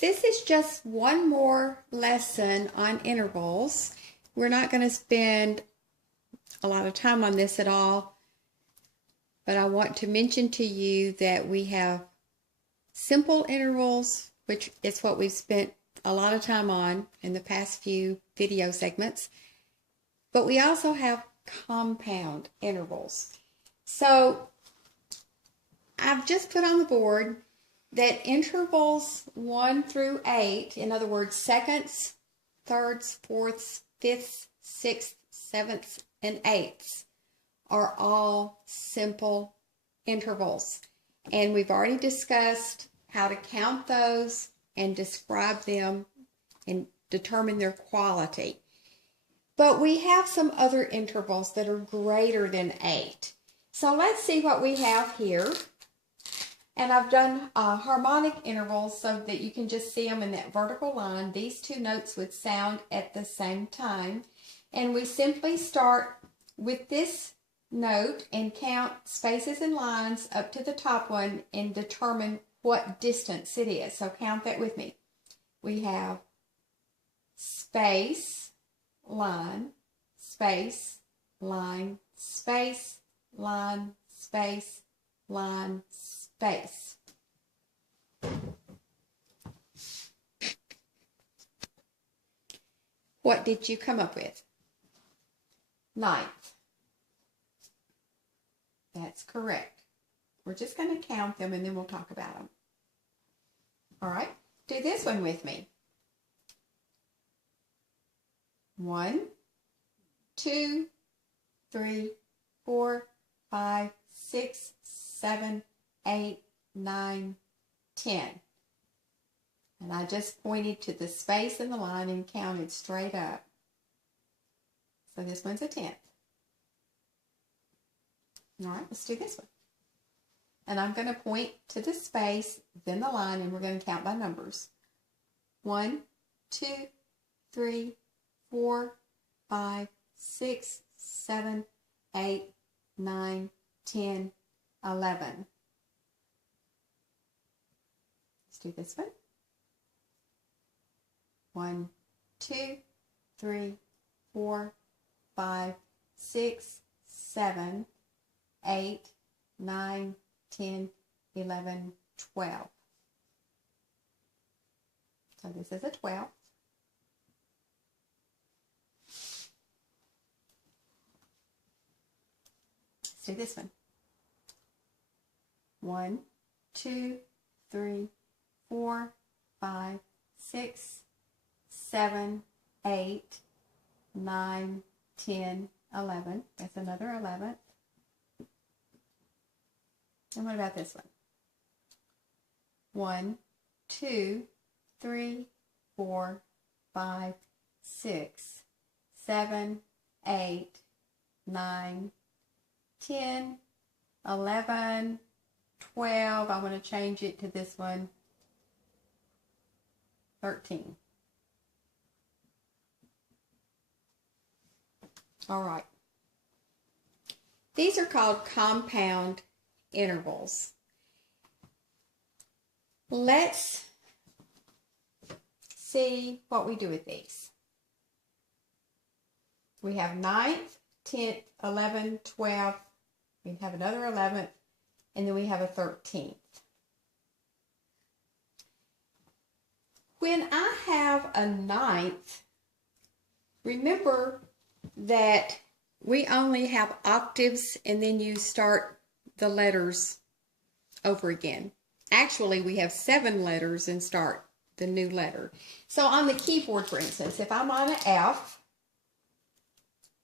This is just one more lesson on intervals. We're not going to spend a lot of time on this at all, but I want to mention to you that we have simple intervals, which is what we've spent a lot of time on in the past few video segments, but we also have compound intervals. So I've just put on the board that intervals 1 through 8, in other words, seconds, thirds, fourths, fifths, sixths, sevenths, and eighths, are all simple intervals. And we've already discussed how to count those and describe them and determine their quality. But we have some other intervals that are greater than 8. So let's see what we have here. And I've done harmonic intervals so that you can just see them in that vertical line. These two notes would sound at the same time. And we simply start with this note and count spaces and lines up to the top one and determine what distance it is. So count that with me. We have space, line, space, line, space, line, space, line, space. What did you come up with? Ninth. That's correct. We're just going to count them and then we'll talk about them. All right, do this one with me. 1, 2, 3, 4, 5, 6, 7, 8, 9, 10. And I just pointed to the space in the line and counted straight up. So this one's a 10th. All right, let's do this one. And I'm going to point to the space, then the line, and we're going to count by numbers. 1, 2, 3, 4, 5, 6, 7, 8, 9, 10, 11. Let's do this one. 1, 2, 3, 4, 5, 6, 7, 8, 9, 10, 11, 12. So this is a 12. Let's do this one. 1, 2, 3, 4, 5, 6, 7, 8, 9, 10, 11. That's another 11th. And what about this one? 1, 2, 3, 4, 5, 6, 7, 8, 9, 10, 11, 12. I want to change it to this one. 13. All right. These are called compound intervals. Let's see what we do with these. We have 9th, 10th, 11th, 12th. We have another 11th, and then we have a 13th. When I have a 9th, remember that we only have octaves and then you start the letters over again. Actually, we have 7 letters and start the new letter. So on the keyboard, for instance, if I'm on an F,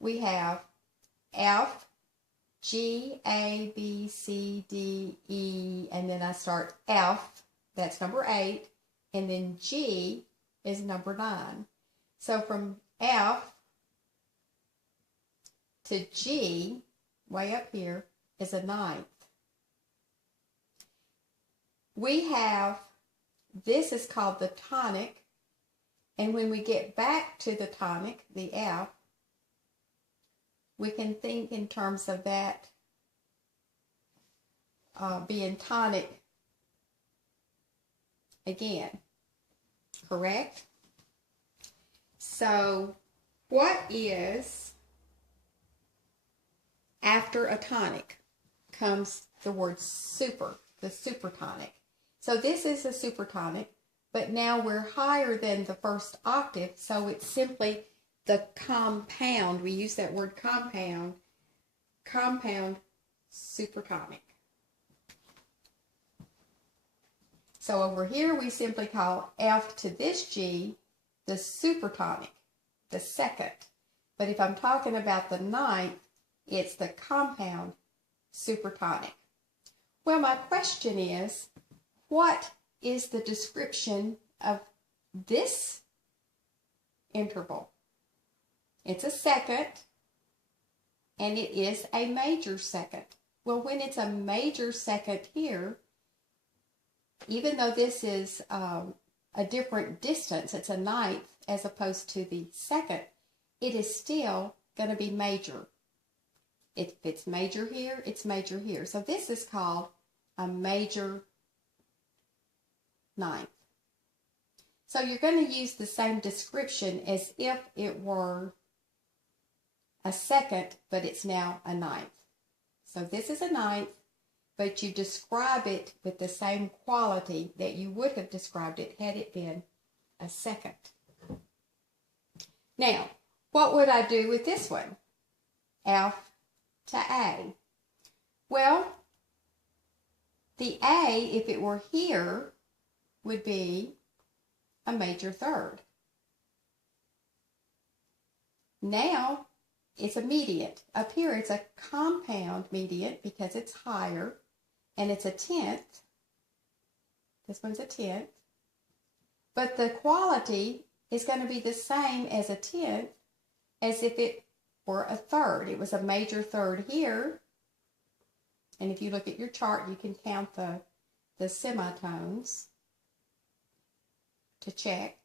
we have F, G, A, B, C, D, E, and then I start F, that's number 8, and then G is number 9. So from F to G, way up here, is a 9th. We have, this is called the tonic, and when we get back to the tonic, the F, we can think in terms of that being tonic again. correct? So what is after a tonic? Comes the word super, the supertonic. So this is a supertonic, but now we're higher than the first octave, so it's simply the compound. We use that word compound supertonic. So over here we simply call F to this G the supertonic, the second. But if I'm talking about the ninth, it's the compound supertonic. Well, my question is, what is the description of this interval? It's a second, and it is a major second. Well, when it's a major second here, even though this is a different distance, it's a ninth as opposed to the second, it is still going to be major. If it's major here, it's major here. So this is called a major ninth. So you're going to use the same description as if it were a second, but it's now a ninth. So this is a ninth, but you describe it with the same quality that you would have described it had it been a second. Now, what would I do with this one? F to A. Well, the A, if it were here, would be a major third. Now, it's a mediant. Up here, it's a compound mediant because it's higher, and it's a tenth. This one's a tenth. But the quality is going to be the same as a tenth as if it were a third. It was a major third here. And if you look at your chart, you can count the semitones to check.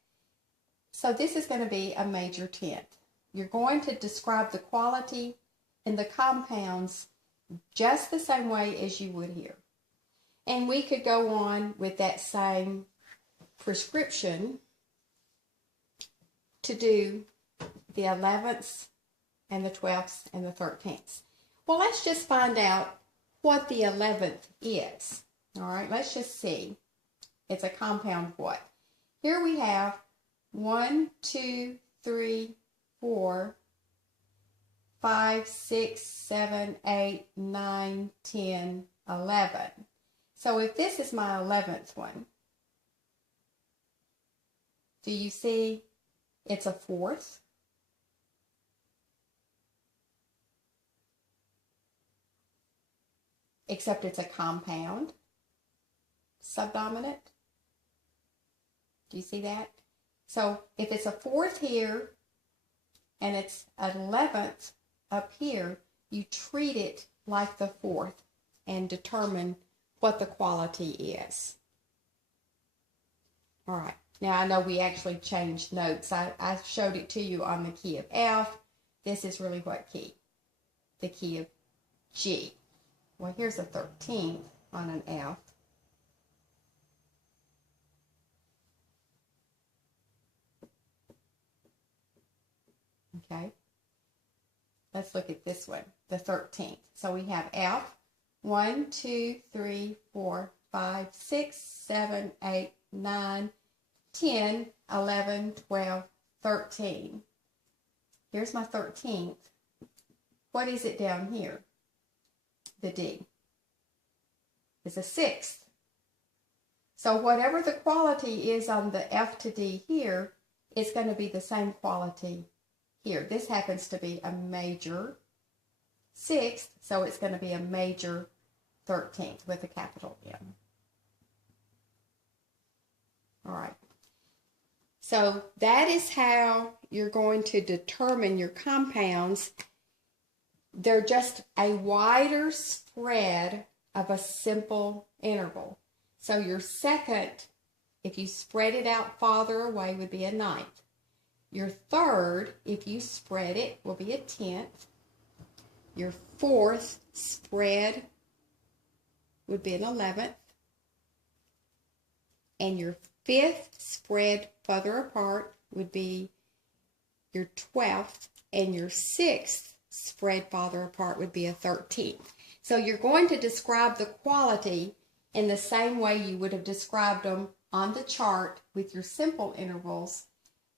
So this is going to be a major tenth. You're going to describe the quality in the compounds just the same way as you would here. And we could go on with that same prescription to do the 11ths and the 12ths and the 13ths. Well, let's just find out what the 11th is. All right, let's just see. It's a compound what? Here we have 1, 2, 3, 4, 5, 6, 7, 8, 9, 10, 11. So if this is my 11th one, do you see it's a fourth? Except it's a compound subdominant. Do you see that? So if it's a fourth here and it's an 11th up here, you treat it like the fourth and determine what the quality is. All right. Now I know we actually changed notes. I showed it to you on the key of F. This is really what key? The key of G. Well, here's a 13th on an F. Okay. Let's look at this one, the 13th. So we have F, 1, 2, 3, 4, 5, 6, 7, 8, 9, 10, 11, 12, 13. Here's my 13th. What is it down here? The D. It's a sixth. So whatever the quality is on the F to D here, it's going to be the same quality here. This happens to be a major sixth, so it's going to be a major 13th with a capital M. All right. So that is how you're going to determine your compounds. They're just a wider spread of a simple interval. So your second, if you spread it out farther away, would be a ninth. Your third, if you spread it, will be a tenth. Your fourth spread would be an 11th. And your fifth spread further apart would be your 12th, and your sixth spread farther apart would be a 13th. So you're going to describe the quality in the same way you would have described them on the chart with your simple intervals,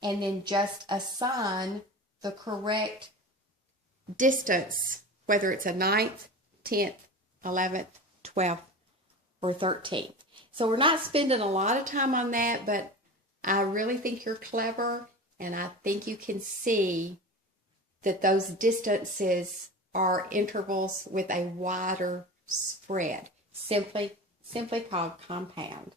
and then just assign the correct distance, whether it's a 9th, 10th, 11th, 12th, or 13th. So we're not spending a lot of time on that, but I really think you're clever, and I think you can see that those distances are intervals with a wider spread, simply called compound.